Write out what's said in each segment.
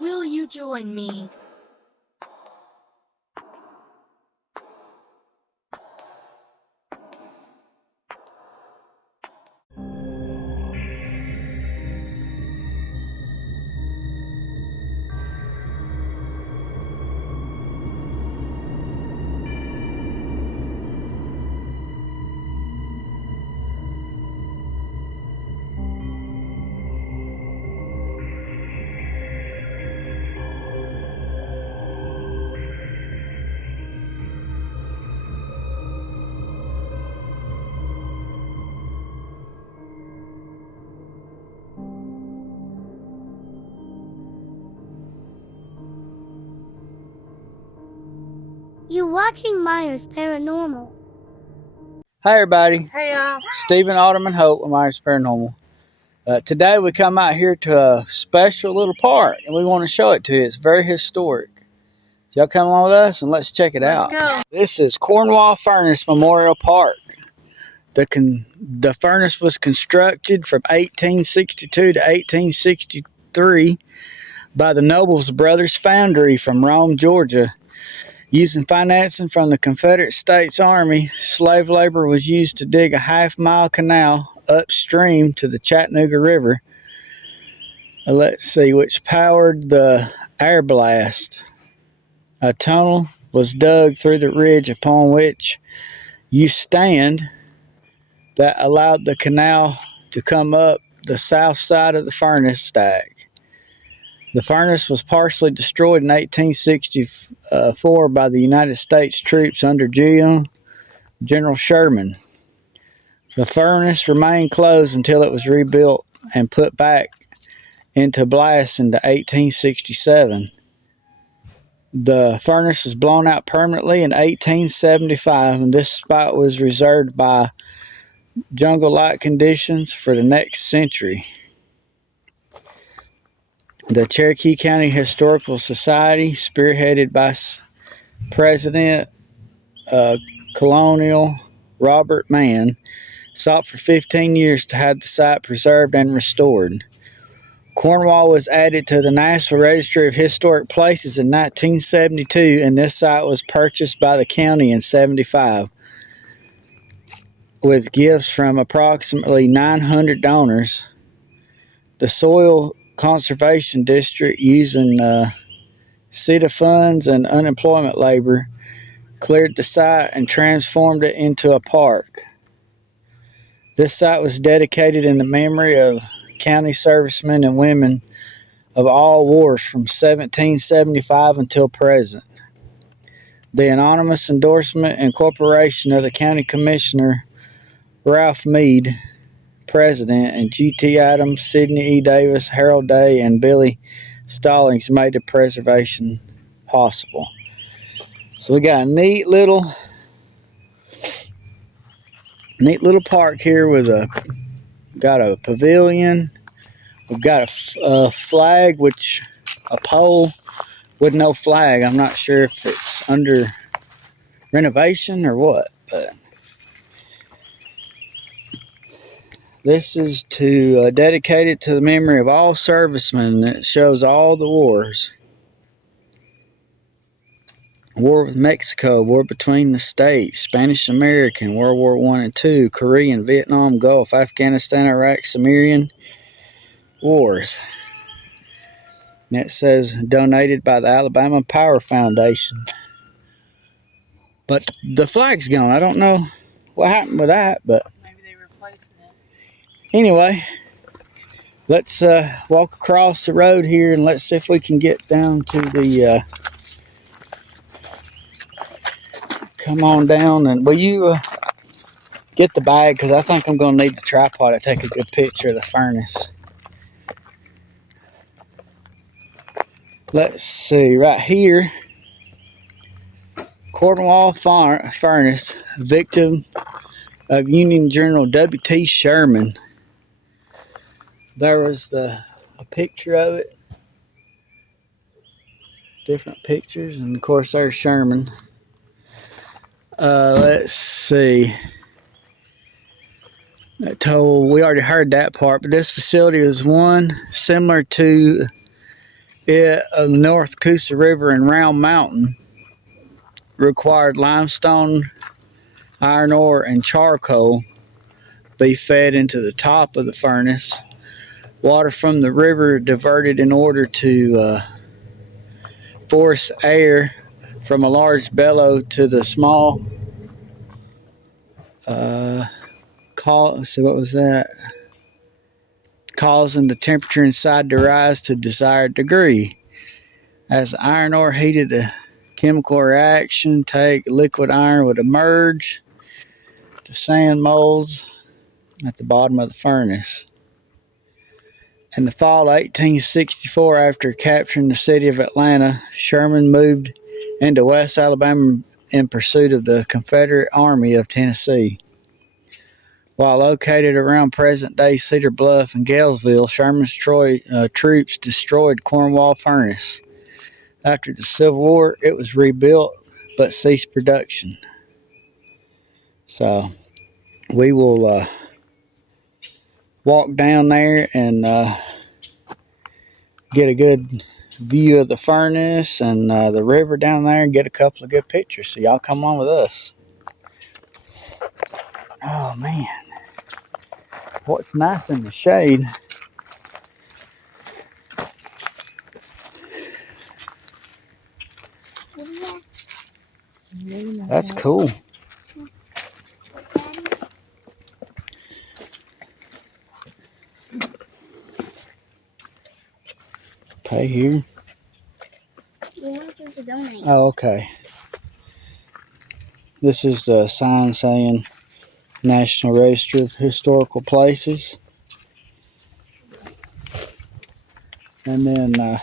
Will you join me? You're watching Myers Paranormal. Hi everybody, Hey y'all. Stephen Alderman Hope with Myers Paranormal. Today we come out here to a special little park and we want to show it to you. It's very historic. So y'all come along with us and let's check it out. Let's go. This is Cornwall Furnace Memorial Park. The furnace was constructed from 1862 to 1863 by the Nobles Brothers Foundry from Rome, Georgia. Using financing from the Confederate States Army, slave labor was used to dig a half-mile canal upstream to the Chattanooga River, which powered the air blast. A tunnel was dug through the ridge upon which you stand that allowed the canal to come up the south side of the furnace stack. The furnace was partially destroyed in 1864 by the United States troops under General Sherman. The furnace remained closed until it was rebuilt and put back into blast in 1867. The furnace was blown out permanently in 1875, and this spot was reserved by jungle-like conditions for the next century. The Cherokee County Historical Society, spearheaded by President Colonial Robert Mann, sought for 15 years to have the site preserved and restored. Cornwall was added to the National Registry of Historic Places in 1972, and this site was purchased by the county in 1975 with gifts from approximately 900 donors. The Soil Conservation District, using CETA funds and unemployment labor, cleared the site and transformed it into a park. This site was dedicated in the memory of county servicemen and women of all wars from 1775 until present. The anonymous endorsement and incorporation of the county commissioner Ralph Meade, president, and G.T. Adams, Sidney E. Davis, Harold Day, and Billy Stallings made the preservation possible. So we got a neat little park here with got a pavilion. We've got a flag, a pole with no flag. I'm not sure if it's under renovation or what, but this is dedicated to the memory of all servicemen. It shows all the wars. War with Mexico, war between the states, Spanish-American, World War I and II, Korean, Vietnam, Gulf, Afghanistan, Iraq, Sumerian wars. And it says donated by the Alabama Power Foundation. But the flag's gone. I don't know what happened with that, but Maybe they replaced it. Anyway, let's walk across the road here and let's see if we can get down to the come on down. And will you get the bag, because I think I'm going to need the tripod to take a good picture of the furnace. Let's see, right here, Cornwall Furnace, victim of Union General W.T. Sherman. There was a picture of it, different pictures, and of course there's Sherman. Let's see. We already heard that part, but this facility was one similar to North Coosa River and Round Mountain required limestone, iron ore, and charcoal be fed into the top of the furnace. Water from the river diverted in order to force air from a large bellow to the small so what was that? Causing the temperature inside to rise to desired degree. As the iron ore heated, a chemical reaction take liquid iron would emerge. The sand molds at the bottom of the furnace. In the fall of 1864, after capturing the city of Atlanta, Sherman moved into West Alabama in pursuit of the Confederate Army of Tennessee. While located around present-day Cedar Bluff and Galesville, Sherman's troops destroyed Cornwall furnace. After the Civil War, it was rebuilt but ceased production. So we will walk down there and get a good view of the furnace and the river down there and get a couple of good pictures. So y'all come on with us. Oh man, what's nice in the shade. That's cool. Pay here. We want you to donate. Oh, okay. This is the sign saying National Register of Historical Places. And then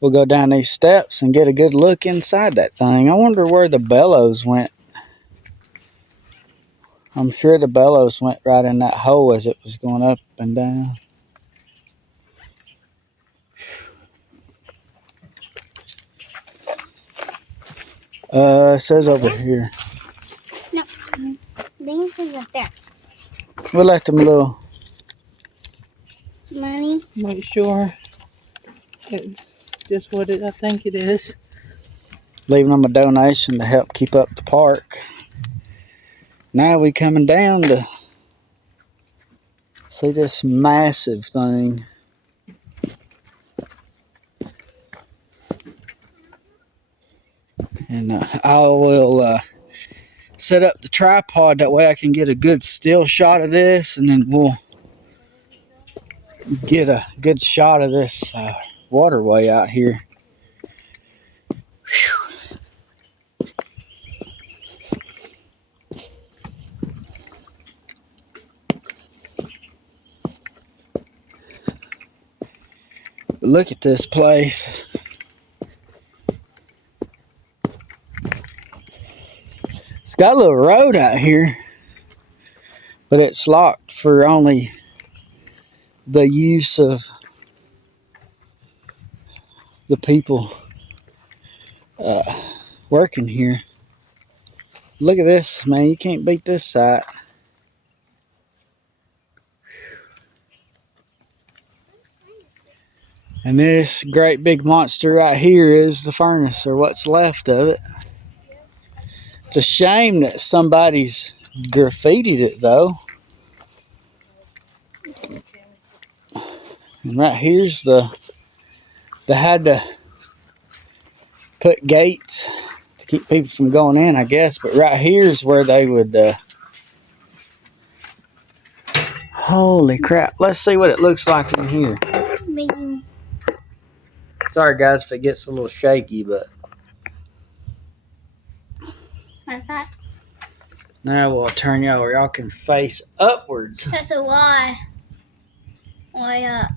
we'll go down these steps and get a good look inside that thing. I wonder where the bellows went. I'm sure the bellows went right in that hole as it was going up and down. It says over here. No, things is up there. We'll let them little. Money. Make sure it's just what I think it is. Leaving them a donation to help keep up the park. Now we coming down to see this massive thing. And I will set up the tripod, that way I can get a good still shot of this, and then we'll get a good shot of this waterway out here. But look at this place. It's got a little road out here, but it's locked for only the use of the people working here. Look at this, man. You can't beat this sight. And this great big monster right here is the furnace, or what's left of it. It's a shame that somebody's graffitied it, though. And right here's they had to put gates to keep people from going in, I guess. But right here's where they would. Holy crap! Let's see what it looks like in here. Sorry, guys, if it gets a little shaky, but. What's that? Now we'll turn y'all where y'all can face upwards. That's a Y. Y up.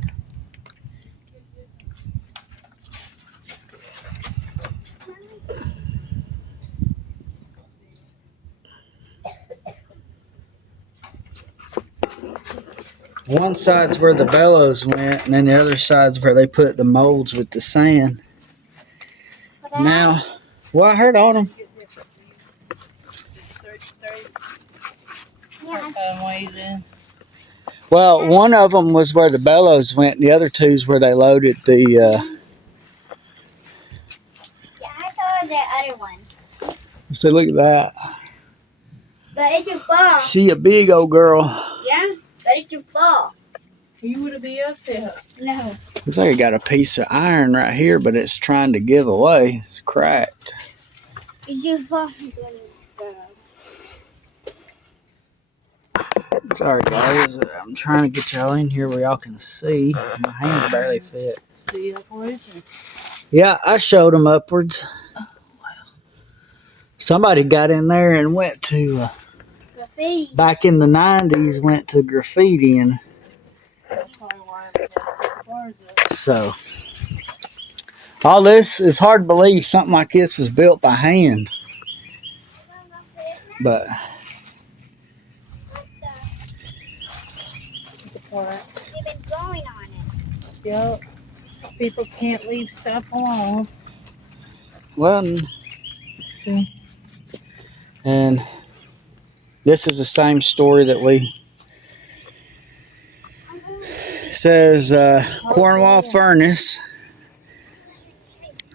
One side's where the bellows went, and then the other side's where they put the molds with the sand. Now, well, I heard on them. Yeah. Well, one of them was where the bellows went, and the other two's where they loaded the. Yeah, I saw the other one. So look at that. But it's too far. She a big old girl. Yeah, but it's too far. You would be up there. No. Looks like it got a piece of iron right here, but it's trying to give away. It's cracked. It's too far. Sorry, guys. I'm trying to get y'all in here where y'all can see. My hand barely fit. See upwards. Yeah, I showed them upwards. Somebody got in there and went to, Graffiti. back in the 90s, went to graffiti. And That's probably why they got the bars up. so, all this is hard to believe something like this was built by hand. But The part. They've been going on it. Yep. People can't leave stuff alone. well, and this is the same story that we says Cornwall furnace.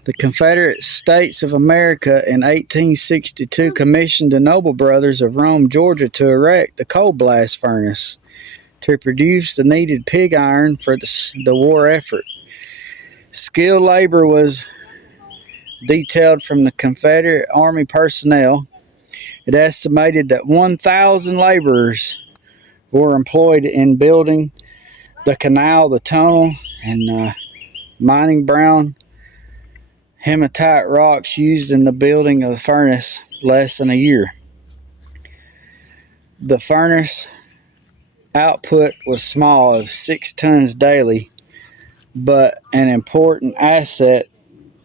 The Confederate States of America in 1862 commissioned the Noble Brothers of Rome, Georgia, to erect the coal blast furnace to produce the needed pig iron for the war effort. Skilled labor was detailed from the Confederate Army personnel. It estimated that 1,000 laborers were employed in building the canal, the tunnel, and mining brown hematite rocks used in the building of the furnace less than a year. The furnace output was small, of 6 tons daily, but an important asset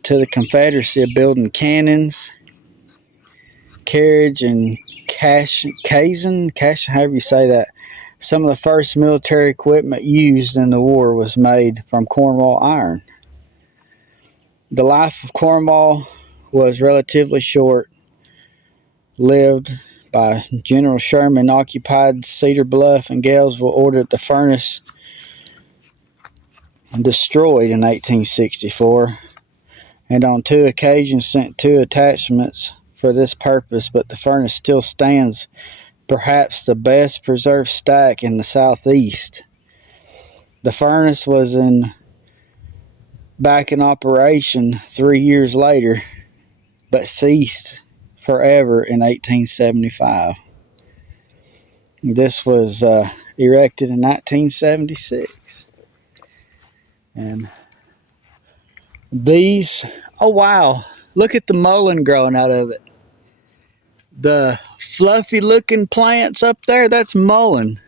to the Confederacy of building cannons, carriage, and however you say that. Some of the first military equipment used in the war was made from Cornwall iron. The life of Cornwall was relatively short. Lived by General Sherman, occupied Cedar Bluff and Galesville, ordered the furnace destroyed in 1864, and on 2 occasions sent 2 attachments for this purpose, but the furnace still stands, perhaps the best preserved stack in the southeast. The furnace was back in operation 3 years later, but ceased forever in 1875. This was erected in 1976. And these, oh wow, look at the mullein growing out of it. The fluffy looking plants up there, that's mullein.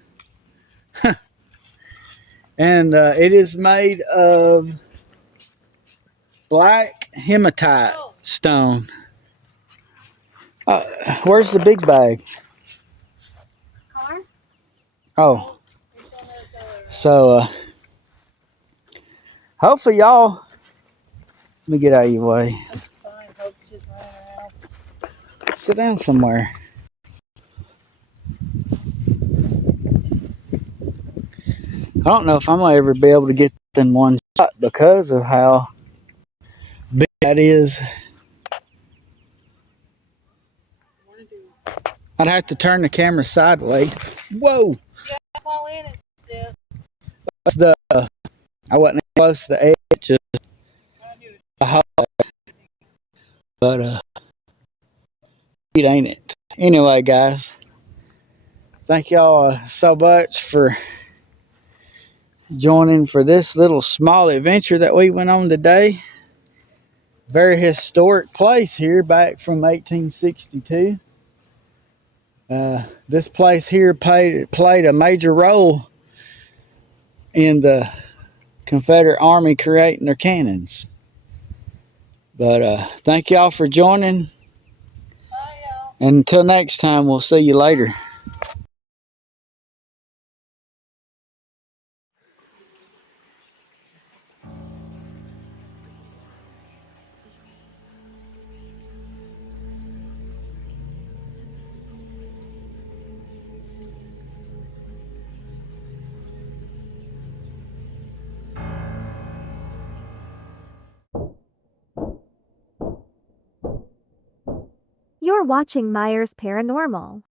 And it is made of black hematite stone. Where's the big bag? Car? Oh, so hopefully y'all, let me get out of your way. That's fine. Hope she's running around. Sit down somewhere. I don't know if I'm gonna ever be able to get in one shot because of how big that is. I'd have to turn the camera sideways. Whoa! Yeah, fall in and stuff. That's the. I wasn't close to the edge, just a hole. But it ain't it. Anyway, guys, thank y'all so much for joining for this little small adventure that we went on today. Very historic place here, back from 1862. This place here played a major role in the Confederate Army creating their cannons. But thank y'all for joining. Bye, y'all. And until next time, we'll see you later. You're watching Myers Paranormal.